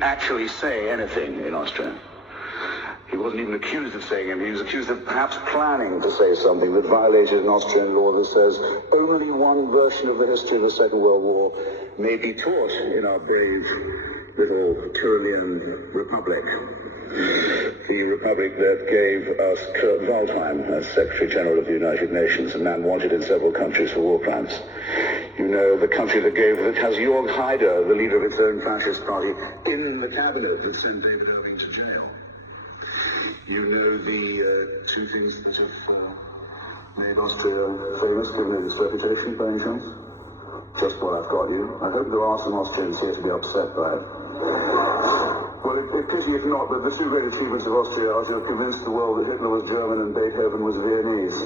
actually say anything in Austria. He wasn't even accused of saying it. He was accused of perhaps planning to say something that violated an Austrian law that says only one version of the history of the Second World War may be taught in our brave little Carolean republic. The republic that gave us Kurt Waldheim as Secretary General of the United Nations, a man wanted in several countries for war crimes. You know, the country that has Jörg Haider, the leader of its own fascist party, in the cabinet that sent David Irving to jail. You know the two things that have made Austria famous, given its reputation, by any chance? Just what I've got you. I hope there are some Austrians here to be upset by it. Well, it pity if not, but the two great achievements of Austria are to have convinced the world that Hitler was German and Beethoven was Viennese.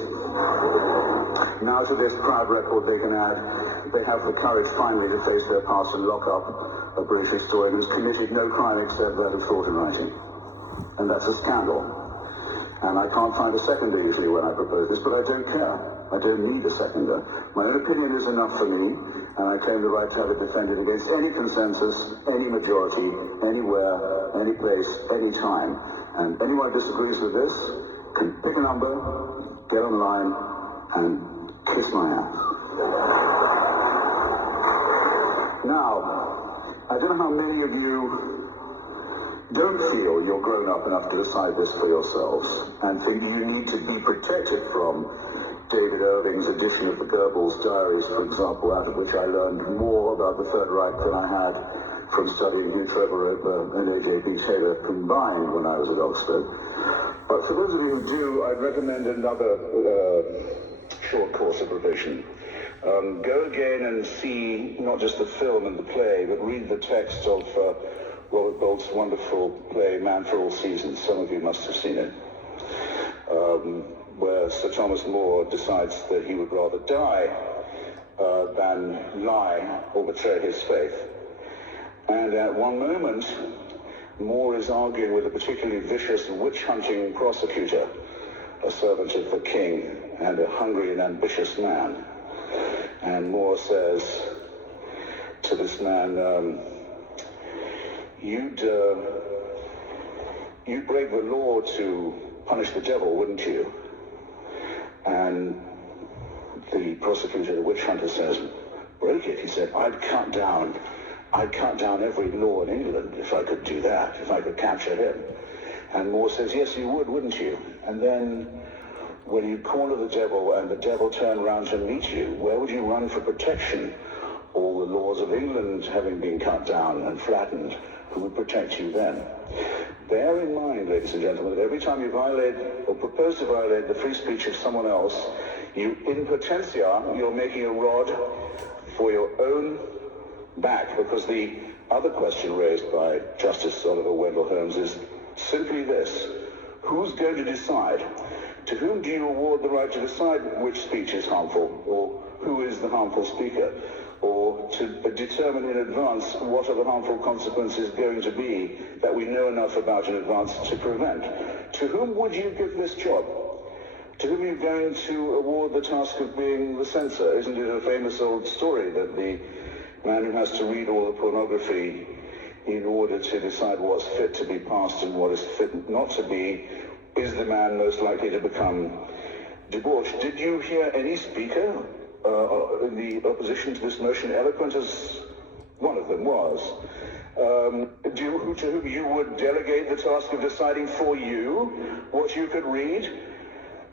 Now to this proud record they can add, they have the courage finally to face their past and lock up a British historian who's committed no crime except that of thought and writing. And that's a scandal. And I can't find a seconder usually when I propose this, but I don't care. I don't need a seconder. My own opinion is enough for me, and I claim the right to have it defended against any consensus, any majority, anywhere, any place, any time. And anyone who disagrees with this can pick a number, get online, and kiss my ass. Now, I don't know how many of you don't feel you're grown up enough to decide this for yourselves and think you need to be protected from David Irving's edition of the Goebbels diaries, for example, out of which I learned more about the Third Reich than I had from studying Hugh Trevor Roper and A.J.B. Taylor combined when I was at Oxford. But for those of you who do, I'd recommend another short course of revision. Go again and see not just the film and the play, but read the text of Robert Bolt's wonderful play, Man for All Seasons. Some of you must have seen it. Where Sir Thomas More decides that he would rather die than lie or betray his faith. And at one moment, More is arguing with a particularly vicious witch-hunting prosecutor, a servant of the king, and a hungry and ambitious man. And More says to this man, you'd break the law to punish the devil, wouldn't you? And the prosecutor, the witch hunter, says, break it. He said, I'd cut down every law in England if I could do that, if I could capture him. And More says, yes, you would, wouldn't you? And then when you corner the devil and the devil turned around to meet you, where would you run for protection? All the laws of England having been cut down and flattened, who would protect you then? Bear in mind, ladies and gentlemen, that every time you violate or propose to violate the free speech of someone else, you, in potentia, you're making a rod for your own back, because the other question raised by Justice Oliver Wendell Holmes is simply this: who's going to decide? To whom do you award the right to decide which speech is harmful, or who is the harmful speaker? Or to determine in advance what are the harmful consequences going to be that we know enough about in advance to prevent? To whom would you give this job? To whom are you going to award the task of being the censor? Isn't it a famous old story that the man who has to read all the pornography in order to decide what's fit to be passed and what is fit not to be is the man most likely to become debauched? Did you hear any speaker in the opposition to this motion, eloquent as one of them was, to whom you would delegate the task of deciding for you what you could read,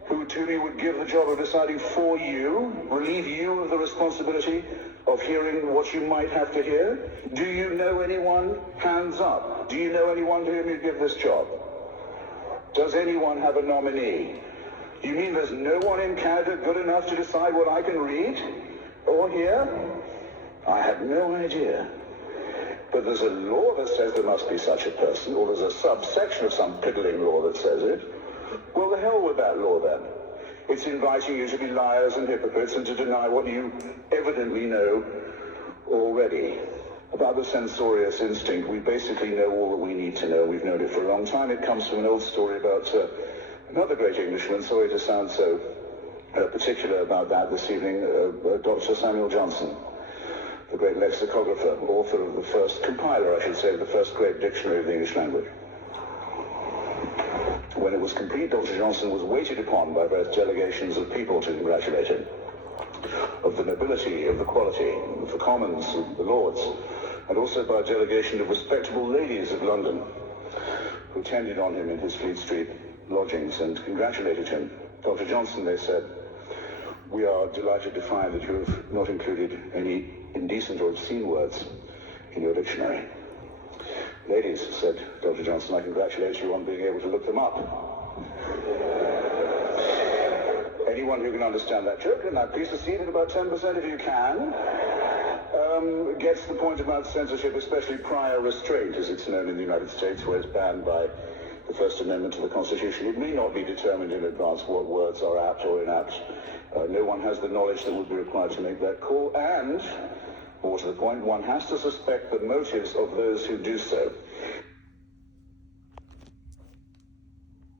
to whom you would give the job of deciding for you, relieve you of the responsibility of hearing what you might have to hear? Do you know anyone? Hands up. Do you know anyone to whom you give this job? Does anyone have a nominee? You mean there's no one in Canada good enough to decide what I can read or hear? I had no idea. But there's a law that says there must be such a person, or there's a subsection of some piddling law that says it. Well, the hell with that law then. It's inviting you to be liars and hypocrites and to deny what you evidently know already. About the censorious instinct, we basically know all that we need to know. We've known it for a long time. It comes from an old story about another great Englishman, sorry to sound so particular about that this evening, Dr. Samuel Johnson. the great lexicographer, author of the first compiler, I should say, of the first great dictionary of the English language. When it was complete, Dr. Johnson was waited upon by both delegations of people to congratulate him, of the nobility, of the quality, of the commons, of the lords, and also by a delegation of respectable ladies of London, who attended on him in his Fleet Street lodgings and congratulated him. Dr. Johnson, they said, we are delighted to find that you have not included any indecent or obscene words in your dictionary. Ladies, said Dr. Johnson, I congratulate you on being able to look them up. Anyone who can understand that joke, and I'm pleased to see that about 10% of you can, gets the point about censorship, especially prior restraint, as it's known in the United States, where it's banned by the First Amendment to the Constitution. It may not be determined in advance what words are apt or inapt. No one has the knowledge that would be required to make that call, and, more to the point, one has to suspect the motives of those who do so.